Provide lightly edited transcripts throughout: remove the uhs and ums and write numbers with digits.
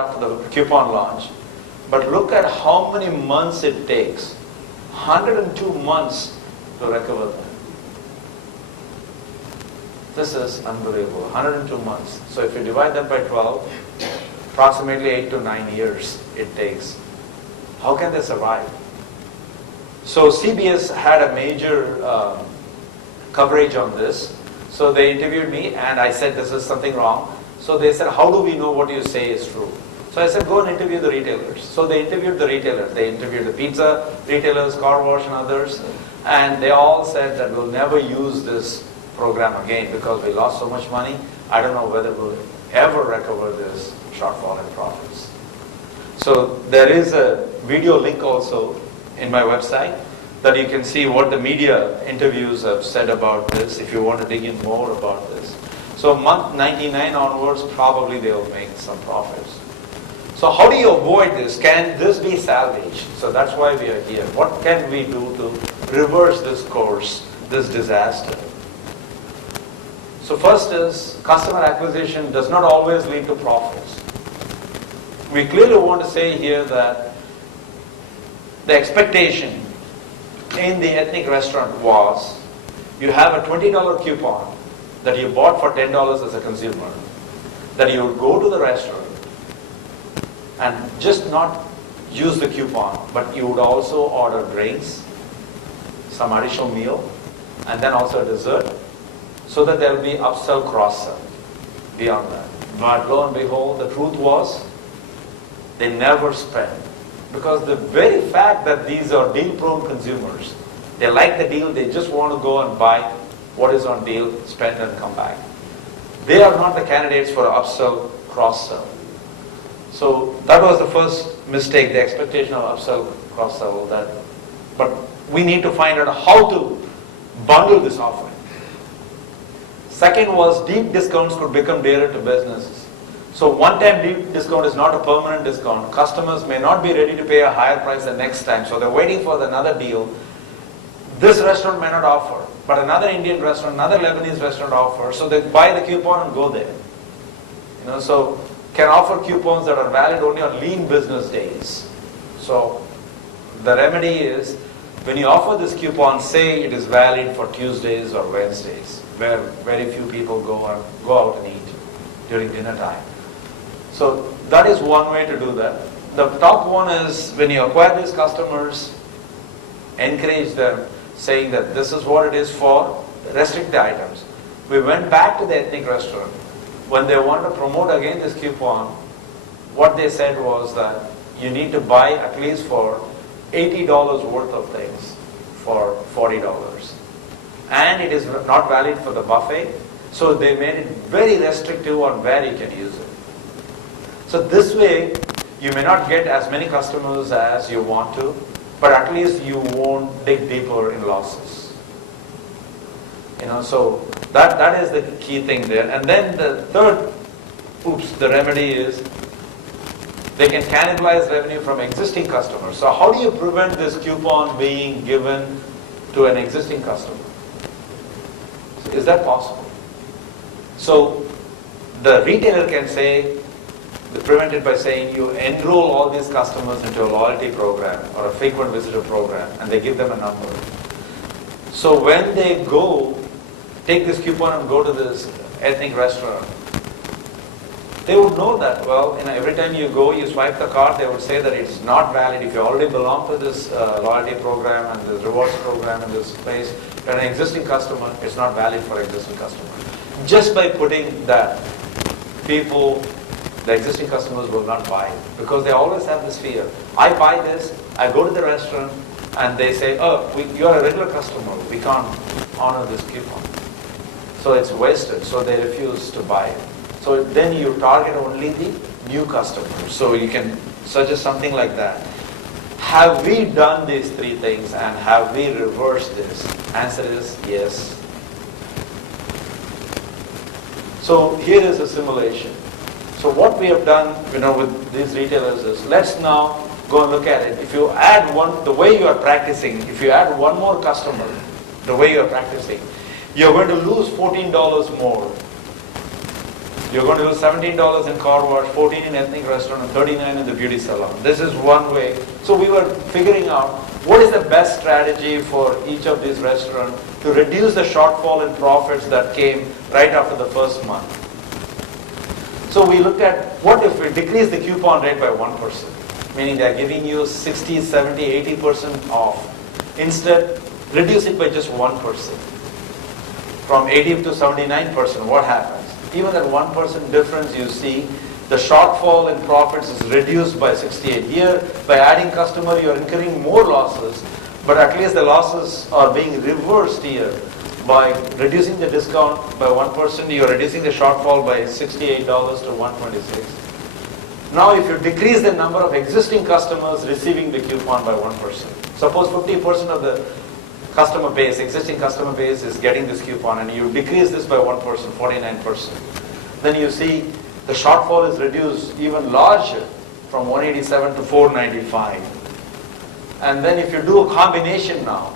after the coupon launch, but look at how many months it takes. 102 months to recover that. This is unbelievable. 102 months. So if you divide that by 12, approximately 8 to 9 years it takes. How can they survive? So CBS had a major coverage on this. So they interviewed me and I said this is something wrong. So they said, how do we know what you say is true? So I said, go and interview the retailers. So they interviewed the retailers. They interviewed the pizza retailers, car wash and others. And they all said that we'll never use this program again because we lost so much money. I don't know whether we'll ever recover this shortfall in profits. So there is a video link also in my website that you can see what the media interviews have said about this if you want to dig in more about this. So month 99 onwards, probably they will make some profits. So how do you avoid this? Can this be salvaged? So that's why we are here. What can we do to reverse this course, this disaster? So first is, customer acquisition does not always lead to profits. We clearly want to say here that the expectation in the ethnic restaurant was, you have a $20 coupon that you bought for $10 as a consumer, that you would go to the restaurant and just not use the coupon, but you would also order drinks, some additional meal, and then also a dessert, so that there will be upsell, cross-sell beyond that. But lo and behold, the truth was, they never spend. Because the very fact that these are deal-prone consumers, they like the deal, they just want to go and buy what is on deal, spend and come back. They are not the candidates for upsell, cross-sell. So that was the first mistake, the expectation of upsell, cross-sell. But we need to find out how to bundle this offering. Second was, deep discounts could become dearer to businesses. So one-time deep discount is not a permanent discount. Customers may not be ready to pay a higher price the next time, so they're waiting for another deal. This restaurant may not offer, but another Indian restaurant, another Lebanese restaurant offers, so they buy the coupon and go there. So can offer coupons that are valid only on lean business days. So the remedy is, when you offer this coupon, say it is valid for Tuesdays or Wednesdays, where very few people go out and eat during dinner time. So that is one way to do that. The top one is, when you acquire these customers, encourage them, saying that this is what it is for, restrict the items. We went back to the ethnic restaurant. When they wanted to promote again this coupon, what they said was that you need to buy at least for $80 worth of things for $40. And it is not valid for the buffet, so they made it very restrictive on where you can use it. So this way, you may not get as many customers as you want to, but at least you won't dig deeper in losses. So that is the key thing there. And then the third, the remedy is, they can cannibalize revenue from existing customers. So how do you prevent this coupon being given to an existing customer? So is that possible? So the retailer can prevent it by saying, you enroll all these customers into a loyalty program or a frequent visitor program, and they give them a number. So when they go, take this coupon and go to this ethnic restaurant, they would know that, well, every time you go, you swipe the card, they would say that it's not valid. If you already belong to this loyalty program and this rewards program in this place, you're an existing customer, it's not valid for existing customer. Just by putting that, the existing customers will not buy it, because they always have this fear. I buy this, I go to the restaurant, and they say, oh, you're a regular customer, we can't honor this coupon. So it's wasted, so they refuse to buy it. So then you target only the new customers. So you can suggest something like that. Have we done these three things and have we reversed this? Answer is yes. So here is a simulation. So what we have done, with these retailers is, let's now go and look at it. If you add the way you are practicing, if you add one more customer, the way you are practicing, you're going to lose $14 more. You're going to do $17 in car wash, $14 in ethnic restaurant, and $39 in the beauty salon. This is one way. So we were figuring out what is the best strategy for each of these restaurants to reduce the shortfall in profits that came right after the first month. So we looked at what if we decrease the coupon rate by 1%, meaning they're giving you 60, 70, 80% off. Instead, reduce it by just 1%. From 80 to 79%, what happens? Even that 1% difference you see, the shortfall in profits is reduced by 68. Here, by adding customer, you're incurring more losses, but at least the losses are being reversed here. By reducing the discount by 1%, you're reducing the shortfall by $68 to $126. Now, if you decrease the number of existing customers receiving the coupon by 1%, suppose 50% of the customer base, existing customer base is getting this coupon, and you decrease this by 1%, 49%. Then you see the shortfall is reduced even larger from 187 to 495. And then if you do a combination now,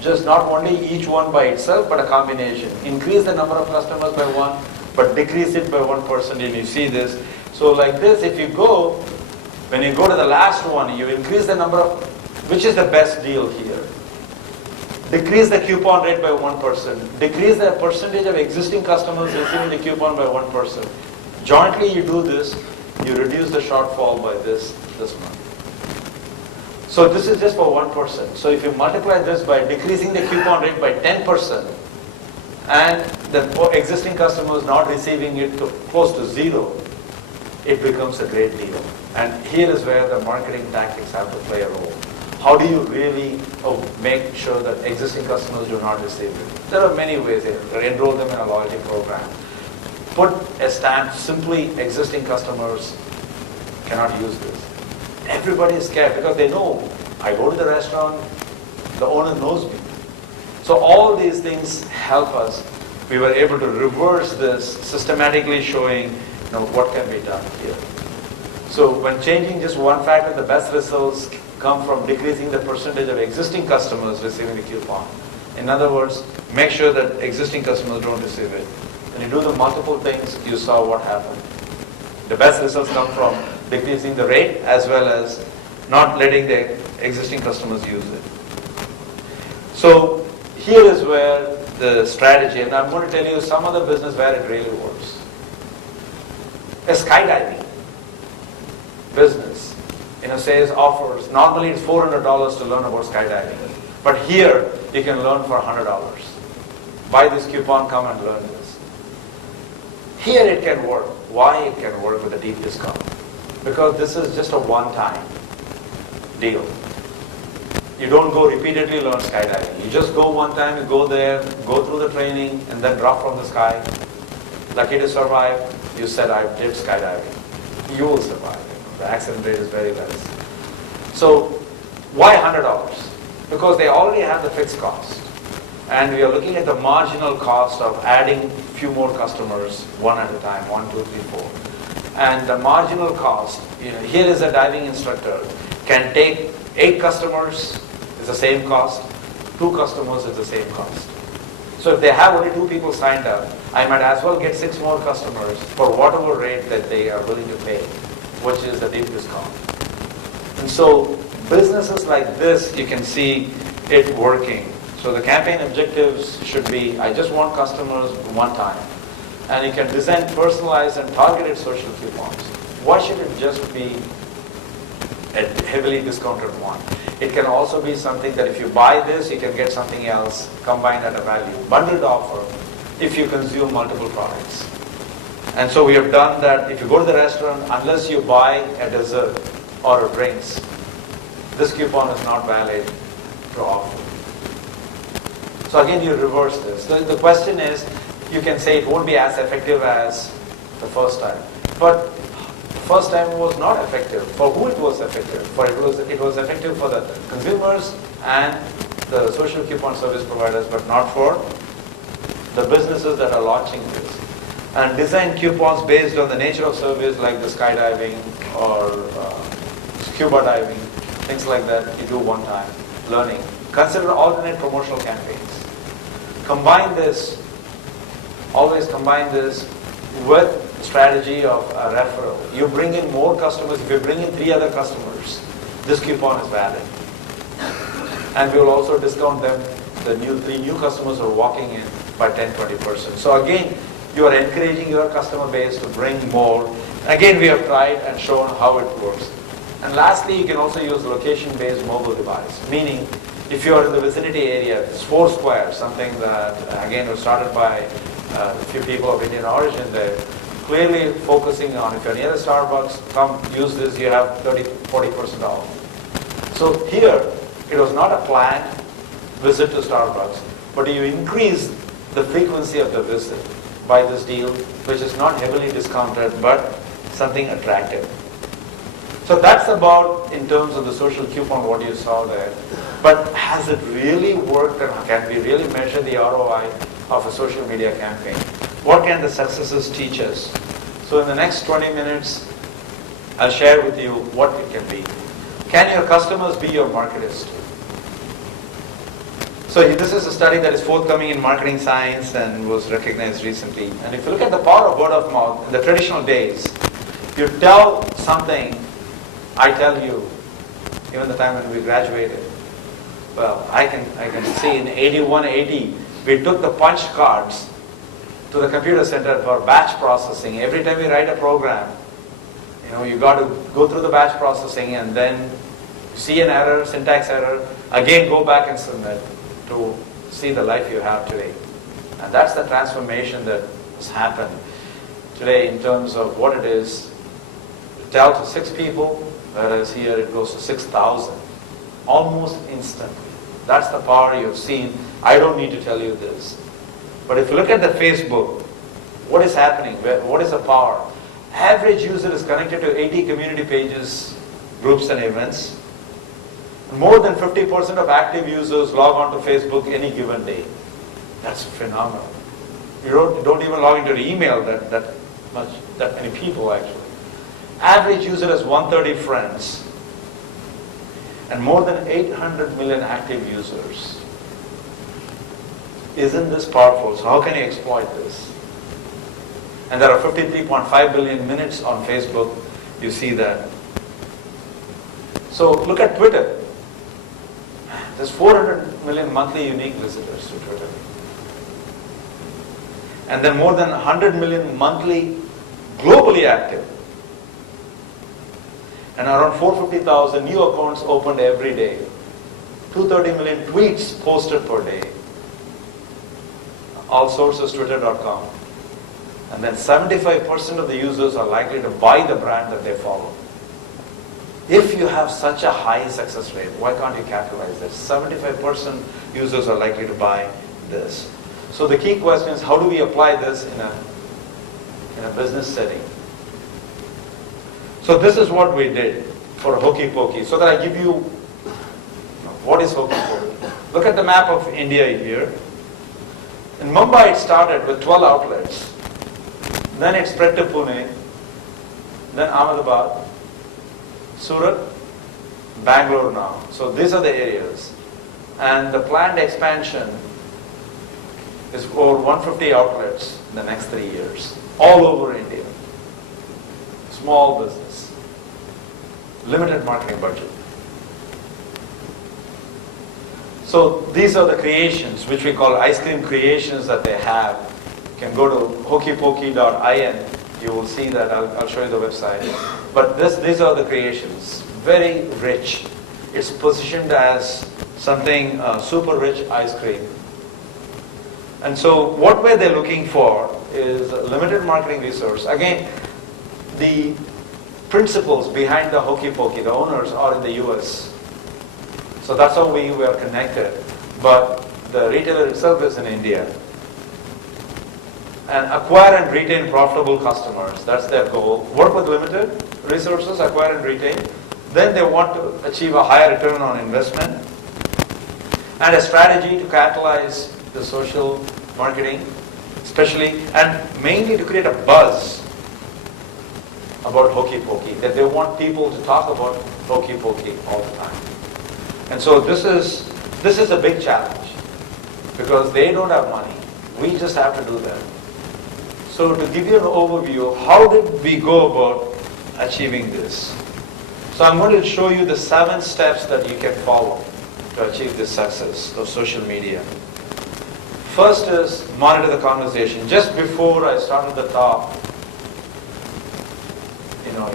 just not only each one by itself, but a combination. Increase the number of customers by 1, but decrease it by 1%, and you see this. So like this, if you go, when you go to the last one, you increase the number of, which is the best deal here? Decrease the coupon rate by 1%. Decrease the percentage of existing customers receiving the coupon by 1%. Jointly you do this, you reduce the shortfall by this month. So this is just for 1%. So if you multiply this by decreasing the coupon rate by 10%, and the existing customers not receiving it to close to 0, it becomes a great deal. And here is where the marketing tactics have to play a role. How do you really make sure that existing customers do not receive it? There are many ways. Enroll them in a loyalty program. Put a stamp, simply existing customers cannot use this. Everybody is scared because they know, I go to the restaurant, the owner knows me. So all these things help us. We were able to reverse this, systematically showing what can be done here. So when changing just one factor, the best results come from decreasing the percentage of existing customers receiving the coupon. In other words, make sure that existing customers don't receive it. When you do the multiple things, you saw what happened. The best results come from decreasing the rate as well as not letting the existing customers use it. So here is where the strategy, and I'm going to tell you some other business where it really works. A skydiving business, says offers, normally it's $400 to learn about skydiving. But here, you can learn for $100. Buy this coupon, come and learn this. Here it can work. Why it can work with a deep discount? Because this is just a one-time deal. You don't go repeatedly learn skydiving. You just go one time, you go there, go through the training, and then drop from the sky. Lucky to survive, you said, I did skydiving. You will survive. The accident rate is very less. So, why $100? Because they already have the fixed cost. And we are looking at the marginal cost of adding few more customers one at a time, 1, 2, 3, 4. And the marginal cost, here is a diving instructor, can take 8 customers, it's the same cost, 2 customers, it's the same cost. So if they have only 2 people signed up, I might as well get 6 more customers for whatever rate that they are willing to pay, which is the deep discount. And so businesses like this, you can see it working. So the campaign objectives should be, I just want customers one time. And you can design personalized and targeted social coupons. Why should it just be a heavily discounted one? It can also be something that if you buy this, you can get something else combined at a value. Bundled offer if you consume multiple products. And so we have done that. If you go to the restaurant, unless you buy a dessert or a drinks, this coupon is not valid to offer. So again, you reverse this. So the question is, you can say it won't be as effective as the first time. But first time was not effective. For who it was effective? It was effective for the consumers and the social coupon service providers, but not for the businesses that are launching this. And design coupons based on the nature of service, like the skydiving or scuba diving, things like that, you do one time, learning. Consider alternate promotional campaigns. Combine this, always combine this with strategy of a referral. You bring in more customers. If you bring in 3 other customers, this coupon is valid. And we will also discount them, the 3 new customers who are walking in, by 10-20%. So again, you are encouraging your customer base to bring more. Again, we have tried and shown how it works. And lastly, you can also use location-based mobile device, meaning if you are in the vicinity area, it's Foursquare, something that, again, was started by a few people of Indian origin. They're clearly focusing on, if you're near the Starbucks, come use this, you have 30-40% off. So here, it was not a planned visit to Starbucks, but you increase the frequency of the visit by this deal, which is not heavily discounted, but something attractive. So that's about, in terms of the social coupon, what you saw there. But has it really worked, and can we really measure the ROI of a social media campaign? What can the successes teach us? So in the next 20 minutes, I'll share with you what it can be. Can your customers be your marketers? So this is a study that is forthcoming in marketing science and was recognized recently. And if you look at the power of word of mouth, in the traditional days, you tell something, I tell you, even the time when we graduated. Well, I can see in 81, 80, we took the punch cards to the computer center for batch processing. Every time we write a program, you got to go through the batch processing and then see an error, syntax error, again go back and submit to see the life you have today. And that's the transformation that has happened today in terms of what it is to tell to 6 people, whereas here it goes to 6,000, almost instantly. That's the power you've seen. I don't need to tell you this. But if you look at the Facebook, what is happening? What is the power? Average user is connected to 80 community pages, groups and events. More than 50% of active users log on to Facebook any given day. That's phenomenal. You don't even log into the email that many people actually. Average user has 130 friends and more than 800 million active users. Isn't this powerful? So how can you exploit this? And there are 53.5 billion minutes on Facebook. You see that. So look at Twitter. There's 400 million monthly unique visitors to Twitter. And then more than 100 million monthly globally active. And around 450,000 new accounts opened every day. 230 million tweets posted per day. All sources twitter.com. And then 75% of the users are likely to buy the brand that they follow. If you have such a high success rate, why can't you capitalize this? 75% users are likely to buy this. So the key question is, how do we apply this in a business setting? So this is what we did for Hokey Pokey. So that I give you, what is Hokey Pokey? Look at the map of India here. In Mumbai it started with 12 outlets. Then it spread to Pune, then Ahmedabad, Surat, Bangalore now. So these are the areas. And the planned expansion is over 150 outlets in the next 3 years, all over India. Small business, limited marketing budget. So these are the creations, which we call ice cream creations that they have. You can go to hokeypokey.in. You will see that. I'll show you the website. But these are the creations. Very rich. It's positioned as something super rich ice cream. And so what were they looking for is limited marketing resource. Again, the principles behind the Hokey Pokey, the owners are in the US. So that's how we were connected. But the retailer itself is in India. And acquire and retain profitable customers. That's their goal. Work with limited resources, acquire and retain. Then they want to achieve a higher return on investment. And a strategy to capitalize the social marketing, especially, and mainly to create a buzz about Hokey Pokey, that they want people to talk about Hokey Pokey all the time. And so this is a big challenge because they don't have money. We just have to do that. So to give you an overview, how did we go about achieving this? So I'm going to show you the 7 steps that you can follow to achieve this success of social media. First is monitor the conversation. Just before I started the talk,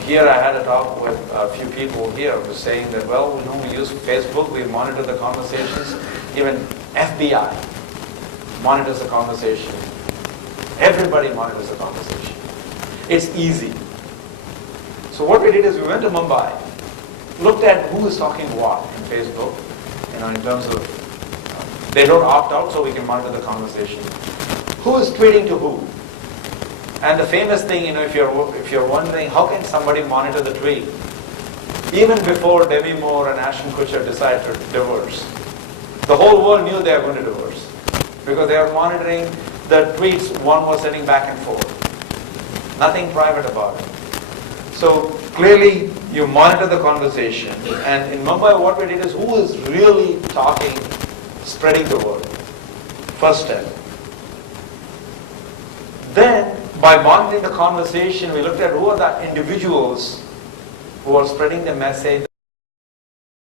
here I had a talk with a few people here who were saying that, well, we use Facebook, we monitor the conversations, even FBI monitors the conversation. Everybody monitors the conversation. It's easy. So what we did is we went to Mumbai, looked at who is talking what in Facebook, in terms of, they don't opt out, so we can monitor the conversation. Who is tweeting to who? And the famous thing, if you're wondering, how can somebody monitor the tweet? Even before Demi Moore and Ashton Kutcher decided to divorce, the whole world knew they were going to divorce because they were monitoring the tweets one was sending back and forth. Nothing private about it. So clearly, you monitor the conversation. And in Mumbai, what we did is who is really talking, spreading the word. First step. Then, by monitoring the conversation, we looked at who are the individuals who are spreading the message